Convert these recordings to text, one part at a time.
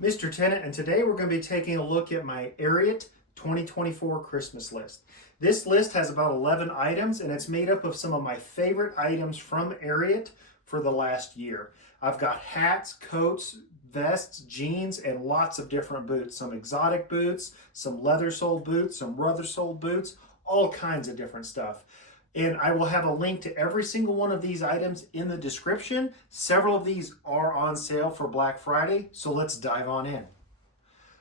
Mr. Tennant, and today we're going to be taking a look at my Ariat 2024 Christmas list. This list has about 11 items, and it's made up of some of my favorite items from Ariat for the last year. I've got hats, coats, vests, jeans, and lots of different boots. Some exotic boots, some leather-soled boots, some rubber-soled boots, all kinds of different stuff. And I will have a link to every single one of these items in the description. Several of these are on sale for Black Friday, so let's dive on in.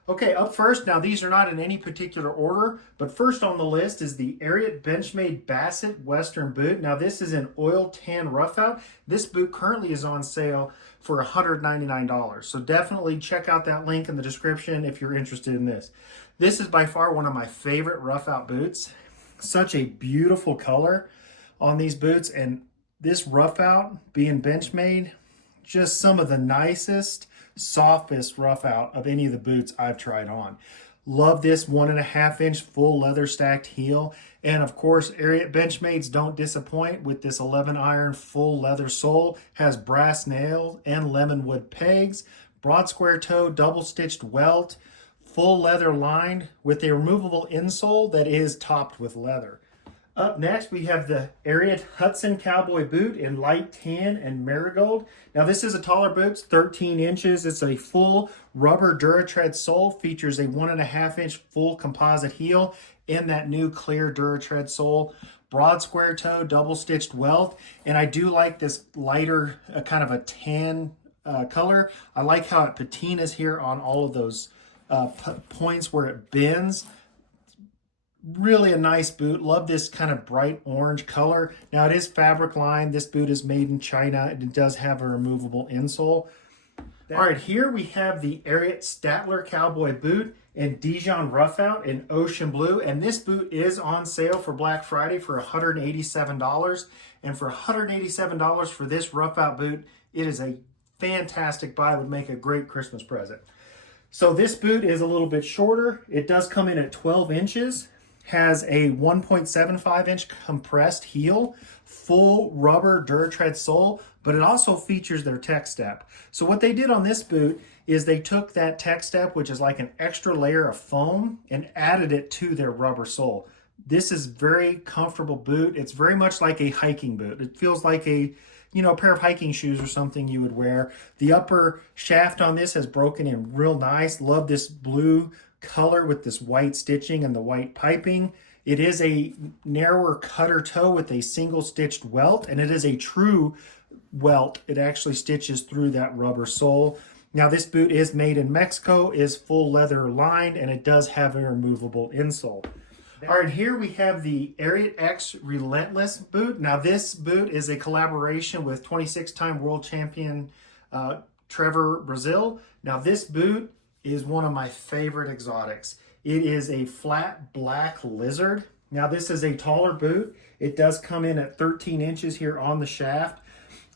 Okay, up first, now these are not in any particular order, but first on the list is the Ariat Benchmade Basset Western boot. Now this is an oil tan roughout. This boot currently is on sale for $199, so definitely check out that link in the description if you're interested in this. This is by far one of my favorite roughout boots. Such a beautiful color on these boots, and this roughout being Benchmade, just some of the nicest, softest roughout of any of the boots I've tried on. Love this 1.5 inch full leather stacked heel, and of course Ariat Benchmades don't disappoint with this 11 iron full leather sole. Has brass nails and lemon wood pegs, broad square toe double stitched welt, full leather lined with a removable insole that is topped with leather. Up next, we have the Ariat Hudson Cowboy boot in light tan and marigold. Now this is a taller boot, it's 13 inches. It's a full rubber Duratread sole, features a 1.5 inch full composite heel in that new clear Duratread sole. Broad square toe, double stitched welt. And I do like this lighter, kind of a tan color. I like how it patinas here on all of those points where it bends. Really a nice boot. Love this kind of bright orange color. Now it is fabric lined. This boot is made in China and it does have a removable insole. All right, here we have the Ariat Statler Cowboy boot in Dijon roughout in ocean blue, and this boot is on sale for Black Friday for $187. And for $187 for this roughout boot, it is a fantastic buy. Would make a great Christmas present. So this boot is a little bit shorter. It does come in at 12 inches, has a 1.75 inch compressed heel, full rubber Duratread sole, but it also features their tech step. So what they did on this boot is they took that tech step, which is like an extra layer of foam, and added it to their rubber sole. This is very comfortable boot. It's very much like a hiking boot. It feels like a a pair of hiking shoes or something you would wear. The upper shaft on this has broken in real nice. Love this blue color with this white stitching and the white piping. It is a narrower cutter toe with a single stitched welt, and it is a true welt. It actually stitches through that rubber sole. Now this boot is made in Mexico, is full leather lined, and it does have a removable insole. All right, here we have the Ariat X Relentless boot. Now this boot is a collaboration with 26-time world champion Trevor Brazil. Now this boot is one of my favorite exotics. It is a flat black lizard. Now this is a taller boot. It does come in at 13 inches here on the shaft.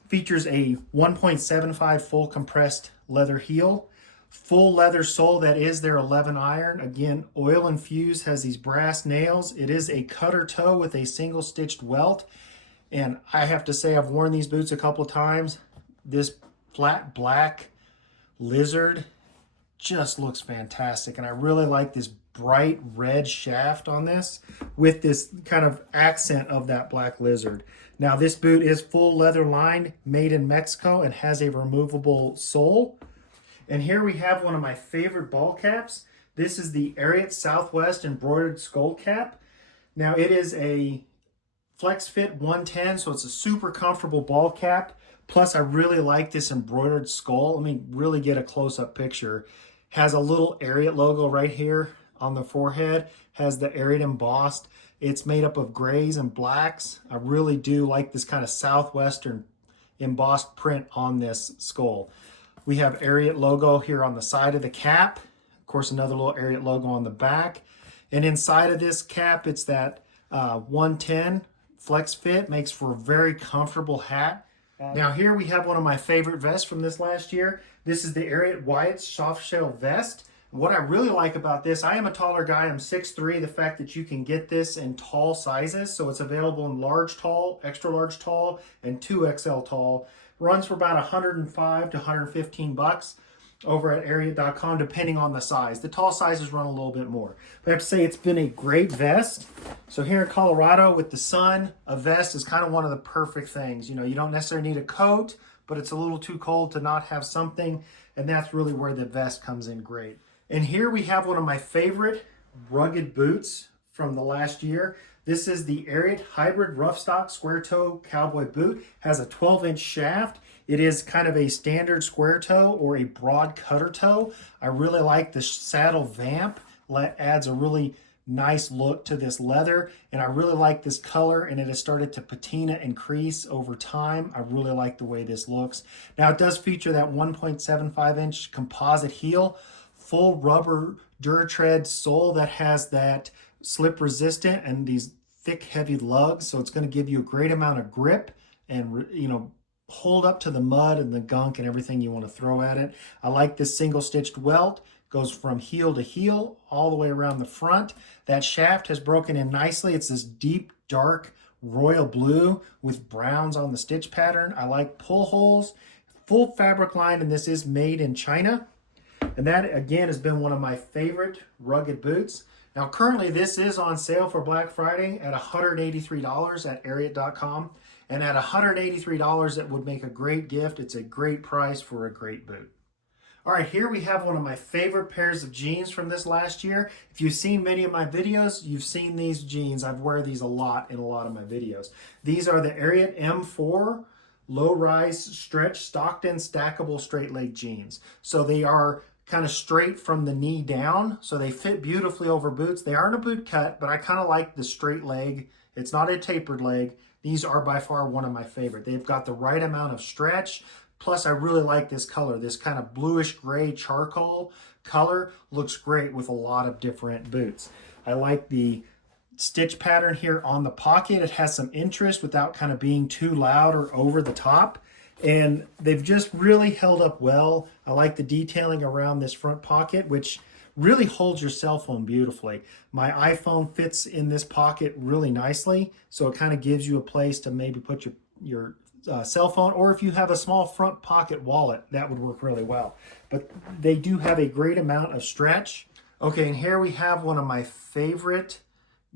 Features a 1.75 full compressed leather heel. Full leather sole that is their 11 iron. Again, oil infused, has these brass nails. It is a cutter toe with a single stitched welt. And I have to say, I've worn these boots a couple of times. This flat black lizard just looks fantastic. And I really like this bright red shaft on this with this kind of accent of that black lizard. Now this boot is full leather lined, made in Mexico, and has a removable sole. And here we have one of my favorite ball caps. This is the Ariat Southwest embroidered skull cap. Now it is a flex fit 110, so it's a super comfortable ball cap. Plus I really like this embroidered skull. Let me really get a close-up picture. Has a little Ariat logo right here on the forehead. Has the Ariat embossed. It's made up of grays and blacks. I really do like this kind of southwestern embossed print on this skull. We have Ariat logo here on the side of the cap. Of course, another little Ariat logo on the back. And inside of this cap, it's that 110 flex fit. Makes for a very comfortable hat. Now here we have one of my favorite vests from this last year. This is the Ariat Wyatt softshell vest. What I really like about this, I am a taller guy, I'm 6'3", the fact that you can get this in tall sizes. So it's available in large tall, extra large tall, and 2XL tall. Runs for about $105 to $115. over at Ariat.com, depending on the size. The tall sizes run a little bit more. But I have to say, it's been a great vest. So here in Colorado with the sun, a vest is kind of one of the perfect things. You know, you don't necessarily need a coat, but it's a little too cold to not have something. And that's really where the vest comes in great. And here we have one of my favorite rugged boots from the last year. This is the Ariat Hybrid Roughstock Square Toe Cowboy Boot. Has a 12-inch shaft. It is kind of a standard square toe or a broad cutter toe. I really like the saddle vamp. Adds a really nice look to this leather, and I really like this color, and it has started to patina and crease over time. I really like the way this looks. Now it does feature that 1.75-inch composite heel, full rubber Duratread sole that has that slip resistant and these thick heavy lugs, so it's going to give you a great amount of grip and, you know, hold up to the mud and the gunk and everything you want to throw at it. I like this single stitched welt. Goes from heel to heel all the way around the front. That shaft has broken in nicely. It's this deep dark royal blue with browns on the stitch pattern. I like pull holes, full fabric line, and this is made in China. And that again has been one of my favorite rugged boots. Now currently this is on sale for Black Friday at $183 at Ariat.com. And at $183, it would make a great gift. It's a great price for a great boot. All right, here we have one of my favorite pairs of jeans from this last year. If you've seen many of my videos, you've seen these jeans. I've wear these a lot in a lot of my videos. These are the Ariat M4 low-rise stretch Stockton stackable straight leg jeans. So they are kind of straight from the knee down, so they fit beautifully over boots. They aren't a boot cut, but I kind of like the straight leg. It's not a tapered leg. These are by far one of my favorite. They've got the right amount of stretch. Plus, I really like this color. This kind of bluish gray charcoal color looks great with a lot of different boots. I like the stitch pattern here on the pocket. It has some interest without kind of being too loud or over the top. And they've just really held up well. I like the detailing around this front pocket, which really holds your cell phone beautifully. My iPhone fits in this pocket really nicely, so it kind of gives you a place to maybe put your cell phone, or if you have a small front pocket wallet, that would work really well. But they do have a great amount of stretch. Okay, and here we have one of my favorite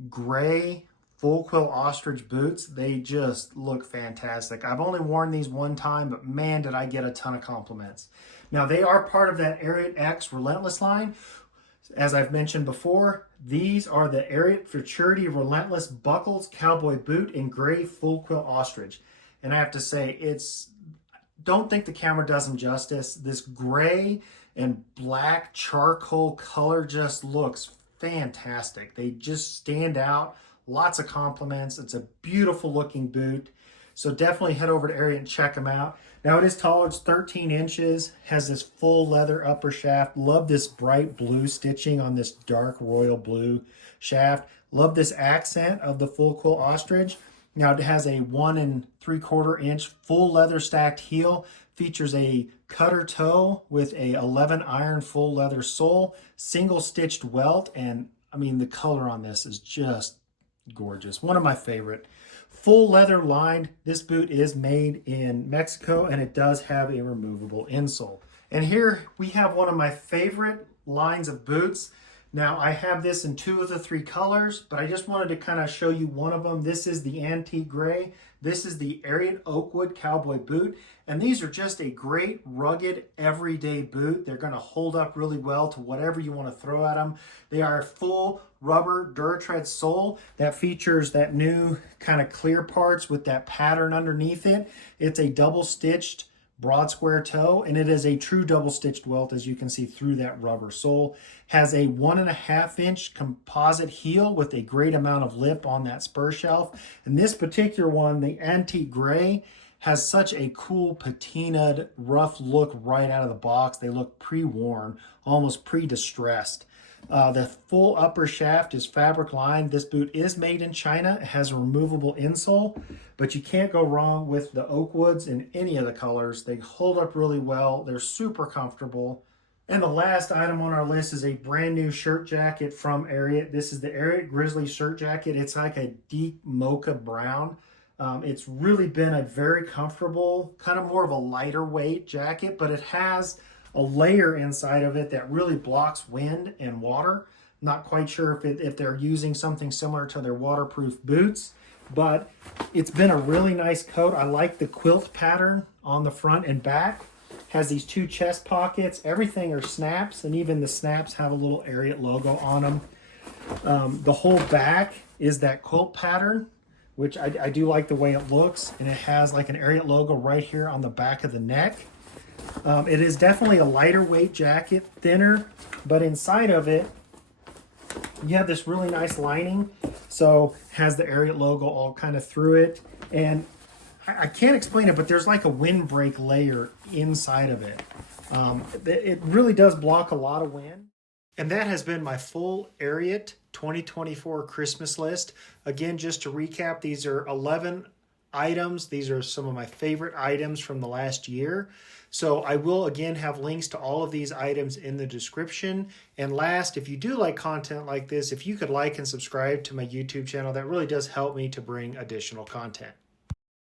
gray full quill ostrich boots. They just look fantastic. I've only worn these one time, but man, did I get a ton of compliments. Now, they are part of that Ariat X Relentless line. As I've mentioned before, these are the Ariat Futurity Relentless Buckles Cowboy Boot in gray full quill ostrich. And I have to say, don't think the camera does them justice. This gray and black charcoal color just looks fantastic. They just stand out. Lots of compliments. It's a beautiful looking boot. So definitely head over to Ariat and check them out. Now it is tall, it's 13 inches, has this full leather upper shaft. Love this bright blue stitching on this dark royal blue shaft. Love this accent of the full quill ostrich. Now it has a 1 3/4 inch full leather stacked heel, features a cutter toe with a 11 iron full leather sole, single stitched welt, and I mean the color on this is just gorgeous. One of my favorite. Full leather lined. This boot is made in Mexico and it does have a removable insole. And here we have one of my favorite lines of boots. Now I have this in 2 of the 3 colors, but I just wanted to kind of show you one of them. This is the antique gray. This is the Ariat Oakwood Cowboy Boot. And these are just a great rugged everyday boot. They're going to hold up really well to whatever you want to throw at them. They are a full rubber Duratread sole that features that new kind of clear parts with that pattern underneath it. It's a double stitched broad square toe, and it is a true double stitched welt, as you can see through that rubber sole. Has a 1 1/2 inch composite heel with a great amount of lip on that spur shelf. And this particular one, the antique gray, has such a cool patinaed rough look right out of the box. They look pre-worn, almost pre-distressed. The full upper shaft is fabric lined. This boot is made in China. It has a removable insole, but you can't go wrong with the Oakwoods in any of the colors. They hold up really well. They're super comfortable. And the last item on our list is a brand new shirt jacket from Ariat. This is the Ariat Grizzly shirt jacket. It's like a deep mocha brown. It's really been a very comfortable, kind of more of a lighter weight jacket, but it has a layer inside of it that really blocks wind and water. Not quite sure if they're using something similar to their waterproof boots, but it's been a really nice coat. I like the quilt pattern on the front and back. Has these 2 chest pockets. Everything are snaps, and even the snaps have a little Ariat logo on them. The whole back is that quilt pattern, which I do like the way it looks, and it has like an Ariat logo right here on the back of the neck. It is definitely a lighter weight jacket, thinner, but inside of it, you have this really nice lining. So has the Ariat logo all kind of through it. And I can't explain it, but there's like a windbreak layer inside of it. It really does block a lot of wind. And that has been my full Ariat 2024 Christmas list. Again, just to recap, these are 11 items. These are some of my favorite items from the last year. So I will again have links to all of these items in the description. And last, if you do like content like this, if you could like and subscribe to my YouTube channel, that really does help me to bring additional content.